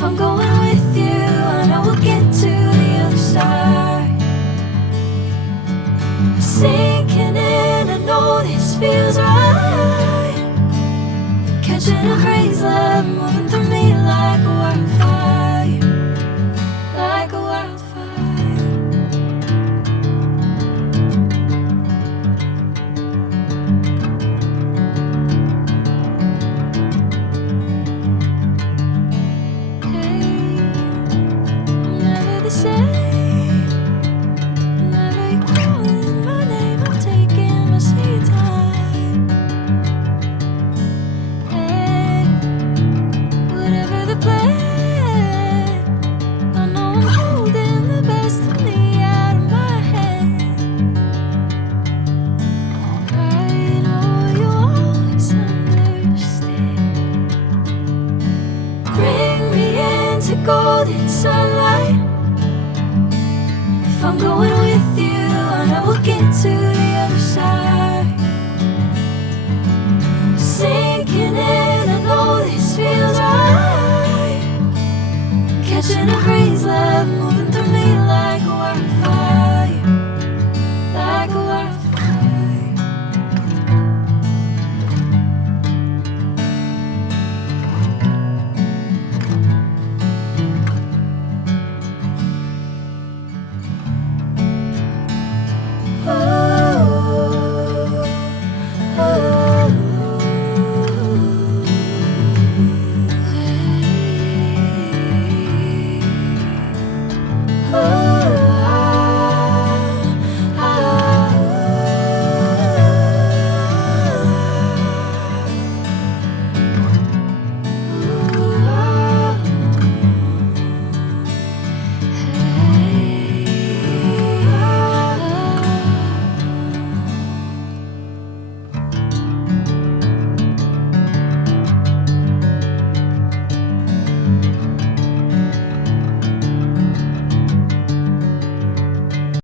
If I'm going with you, I know we'll get to the other side. Sinking in, I know this feels right. Catching a crazy love, moving through me like a wildfire, like a wildfire. Hey, I'm never the same. Whenever you're calling my name, I'm taking my sweet time. Hey, whatever the plan, I know I'm holding the best of me out of my hand. I know you always understand. Bring me into golden sunlight. If I'm going with you, I know we'll get to the other side. Sinking in, I know this feels right.